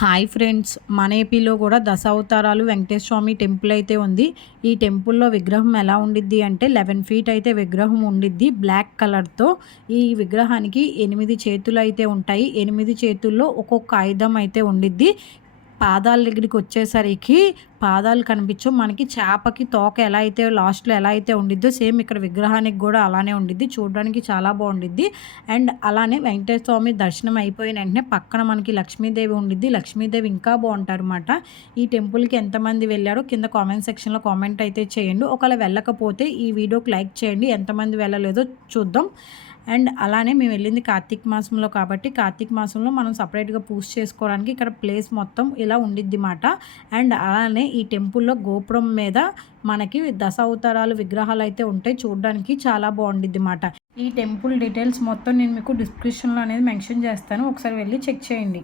Hi friends, మన ఏపీలో కూడా దశావతారాలు వెంకటేశ్వర స్వామి టెంపుల్ అయితే ఉంది. ఈ టెంపుల్లో విగ్రహం ఎలా ఉండిద్ది అంటే 11 ఫీట్ అయితే విగ్రహం ఉండిద్ది బ్లాక్ కలర్తో. ఈ విగ్రహానికి 8 చేతులు అయితే ఉంటాయి. 8 చేతుల్లో ఒక్కొక్క ఆయుధం అయితే ఉండిద్ది. పాదాల దగ్గరికి వచ్చేసరికి పాదాలు కనిపించవు. మనకి చేపకి తోక ఎలా అయితే లాస్ట్లో ఎలా అయితే ఉండిద్దో సేమ్ ఇక్కడ విగ్రహానికి కూడా అలానే ఉండిద్ది. చూడడానికి చాలా బాగుండిద్ది. అండ్ అలానే వెంకటేశ్వర స్వామి దర్శనం అయిపోయిన వెంటనే పక్కన మనకి లక్ష్మీదేవి ఉండిద్ది. లక్ష్మీదేవి ఇంకా బాగుంటారన్నమాట. ఈ టెంపుల్కి ఎంతమంది వెళ్ళారో కింద కామెంట్ సెక్షన్లో కామెంట్ అయితే చేయండి. ఒకవేళ వెళ్ళకపోతే ఈ వీడియోకి లైక్ చేయండి. ఎంతమంది వెళ్ళలేదో చూద్దాం. అండ్ అలానే మేము వెళ్ళింది కార్తీక మాసంలో కాబట్టి కార్తీక మాసంలో మనం సపరేట్గా పూజ చేసుకోవడానికి ఇక్కడ ప్లేస్ మొత్తం ఇలా ఉండిద్ది మాట. అండ్ అలానే ఈ టెంపుల్లో గోపురం మీద మనకి దశావతారాలు విగ్రహాలు అయితే ఉంటాయి. చూడడానికి చాలా బాగుండిద్ది మాట. ఈ టెంపుల్ డీటెయిల్స్ మొత్తం నేను మీకు డిస్క్రిప్షన్లో అనేది మెన్షన్ చేస్తాను. ఒకసారి వెళ్ళి చెక్ చేయండి.